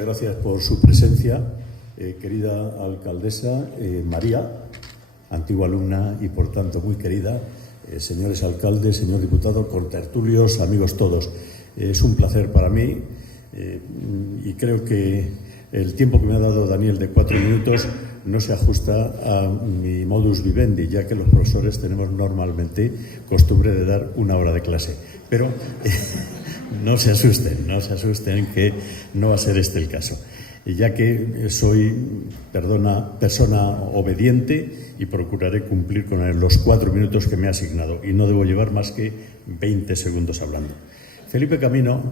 Gracias por su presencia, querida alcaldesa María, antigua alumna y por tanto muy querida, señores alcaldes, señor diputado, contertulios, amigos todos. Es un placer para mí y creo que el tiempo que me ha dado Daniel de 4 minutos no se ajusta a mi modus vivendi, ya que los profesores tenemos normalmente costumbre de dar 1 hora de clase. Pero no se asusten que no va a ser este el caso, ya que soy, persona obediente y procuraré cumplir con los 4 minutos que me ha asignado y no debo llevar más que 20 segundos hablando. Felipe Camino,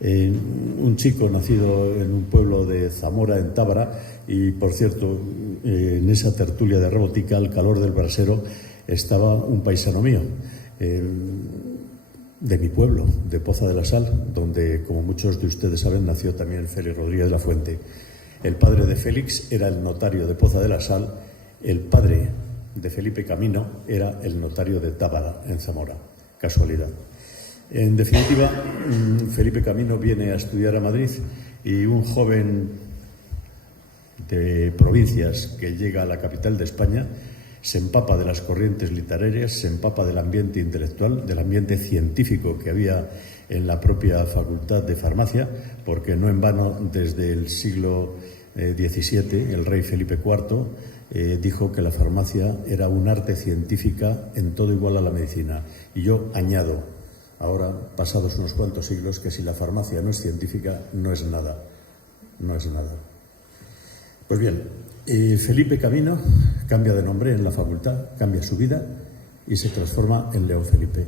un chico nacido en un pueblo de Zamora, en Tábara, y por cierto, en esa tertulia de Rebotica, al calor del brasero, estaba un paisano mío, de mi pueblo, de Poza de la Sal, donde, como muchos de ustedes saben, nació también Félix Rodríguez de la Fuente. El padre de Félix era el notario de Poza de la Sal, el padre de Felipe Camino era el notario de Tábara, en Zamora. Casualidad. En definitiva, Felipe Camino viene a estudiar a Madrid y un joven de provincias que llega a la capital de España se empapa de las corrientes literarias, se empapa del ambiente intelectual, del ambiente científico que había en la propia Facultad de Farmacia, porque no en vano desde el siglo XVII el rey Felipe IV dijo que la farmacia era un arte científica en todo igual a la medicina. Y yo añado, ahora, pasados unos cuantos siglos, que si la farmacia no es científica, no es nada. No es nada. Pues bien, Felipe Camino cambia de nombre en la facultad, cambia su vida y se transforma en León Felipe.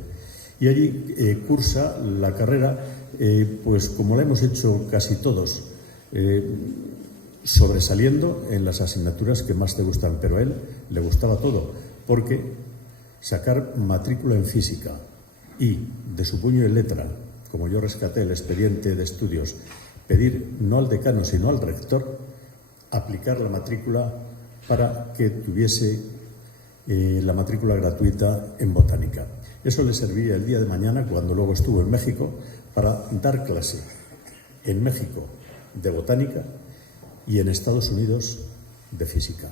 Y allí cursa la carrera, pues como la hemos hecho casi todos, sobresaliendo en las asignaturas que más te gustan, pero a él le gustaba todo, porque sacar matrícula en física y de su puño y letra, como yo rescaté el expediente de estudios, pedir no al decano sino al rector, aplicar la matrícula para que tuviese la matrícula gratuita en botánica. Eso le servía el día de mañana, cuando luego estuvo en México, para dar clase en México de botánica y en Estados Unidos de física.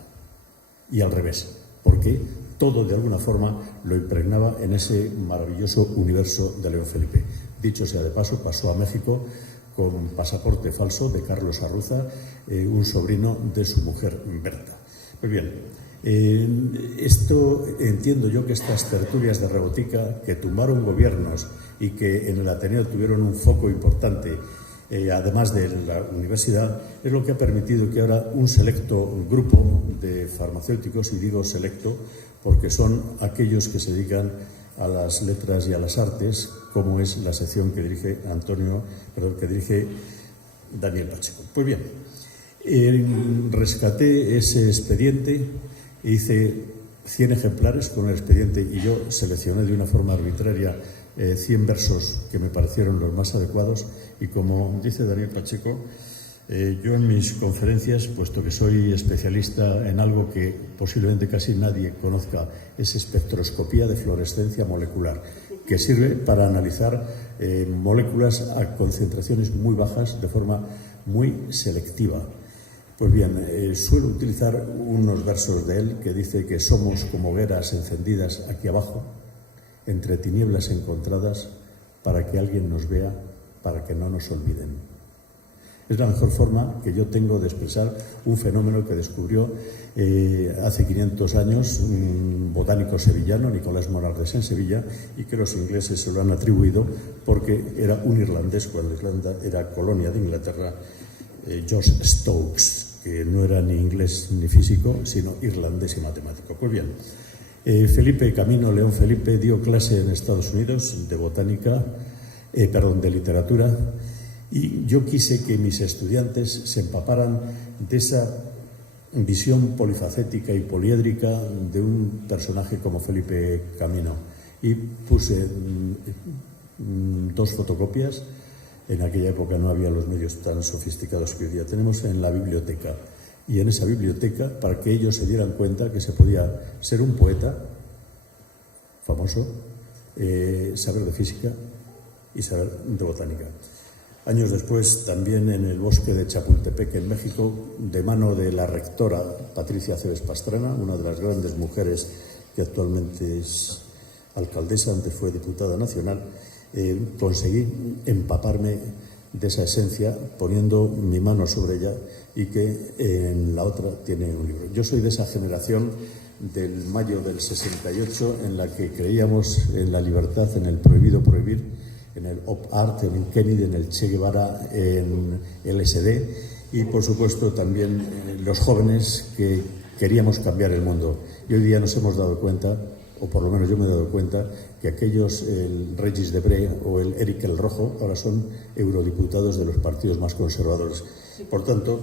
Y al revés, porque todo de alguna forma lo impregnaba en ese maravilloso universo de León Felipe. Dicho sea de paso, pasó a México con pasaporte falso de Carlos Arruza, un sobrino de su mujer Berta. Pues bien, esto entiendo yo que estas tertulias de Rebotica, que tumbaron gobiernos y que en el Ateneo tuvieron un foco importante, además de la universidad, es lo que ha permitido que ahora un selecto grupo de farmacéuticos, y digo selecto porque son aquellos que se dedican a las letras y a las artes, como es la sección que dirige Daniel Pacheco. Pues bien, rescaté ese expediente, hice 100 ejemplares con el expediente y yo seleccioné de una forma arbitraria 100 versos que me parecieron los más adecuados, y como dice Daniel Pacheco, yo en mis conferencias, puesto que soy especialista en algo que posiblemente casi nadie conozca, es espectroscopía de fluorescencia molecular, que sirve para analizar moléculas a concentraciones muy bajas de forma muy selectiva. Pues bien, suelo utilizar unos versos de él que dice que somos como hogueras encendidas aquí abajo, entre tinieblas encontradas, para que alguien nos vea, para que no nos olviden. Es la mejor forma que yo tengo de expresar un fenómeno que descubrió hace 500 años un botánico sevillano, Nicolás Morales, en Sevilla, y que los ingleses se lo han atribuido porque era un irlandés, cuando Irlanda era colonia de Inglaterra, George Stokes, que no era ni inglés ni físico, sino irlandés y matemático. Pues bien, Felipe Camino, León Felipe, dio clase en Estados Unidos de literatura, y yo quise que mis estudiantes se empaparan de esa visión polifacética y poliédrica de un personaje como Felipe Camino. Y puse 2 fotocopias. En aquella época no había los medios tan sofisticados que hoy día tenemos, en la biblioteca. Y en esa biblioteca, para que ellos se dieran cuenta que se podía ser un poeta famoso, saber de física y saber de botánica. Años después, también en el bosque de Chapultepec, en México, de mano de la rectora Patricia Aceves Pastrana, una de las grandes mujeres que actualmente es alcaldesa, antes fue diputada nacional, conseguí empaparme de esa esencia poniendo mi mano sobre ella y que en la otra tiene un libro. Yo soy de esa generación del mayo del 68 en la que creíamos en la libertad, en el prohibido prohibir, en el Op Art, en Kennedy, en el Che Guevara, en LSD y, por supuesto, también los jóvenes que queríamos cambiar el mundo. Y hoy día nos hemos dado cuenta, o por lo menos yo me he dado cuenta, que aquellos, el Regis Debray o el Eric el Rojo, ahora son eurodiputados de los partidos más conservadores. Por tanto,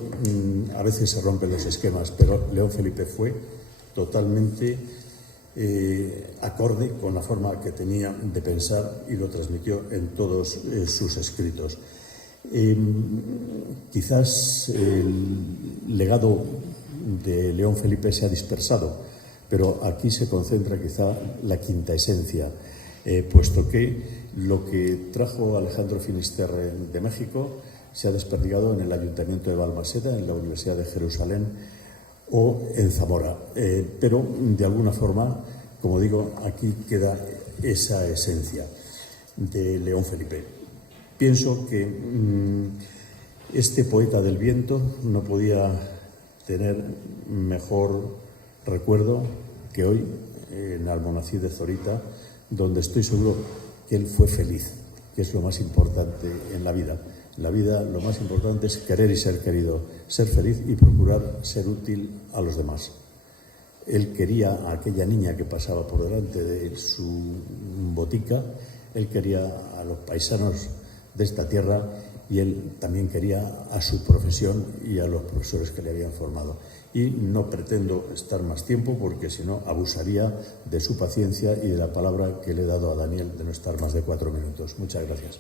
a veces se rompen los esquemas, pero León Felipe fue totalmente acorde con la forma que tenía de pensar y lo transmitió en todos sus escritos. Quizás el legado de León Felipe se ha dispersado, pero aquí se concentra quizá la quinta esencia, puesto que lo que trajo Alejandro Finisterre de México se ha desperdigado en el Ayuntamiento de Balmaseda, en la Universidad de Jerusalén o en Zamora. Pero, de alguna forma, como digo, aquí queda esa esencia de León Felipe. Pienso que este poeta del viento no podía tener mejor recuerdo que hoy en Almonací de Zorita, donde estoy seguro que él fue feliz, que es lo más importante en la vida. En la vida lo más importante es querer y ser querido, ser feliz y procurar ser útil a los demás. Él quería a aquella niña que pasaba por delante de su botica, él quería a los paisanos de esta tierra y él también quería a su profesión y a los profesores que le habían formado. Y no pretendo estar más tiempo porque si no abusaría de su paciencia y de la palabra que le he dado a Daniel de no estar más de 4 minutos. Muchas gracias.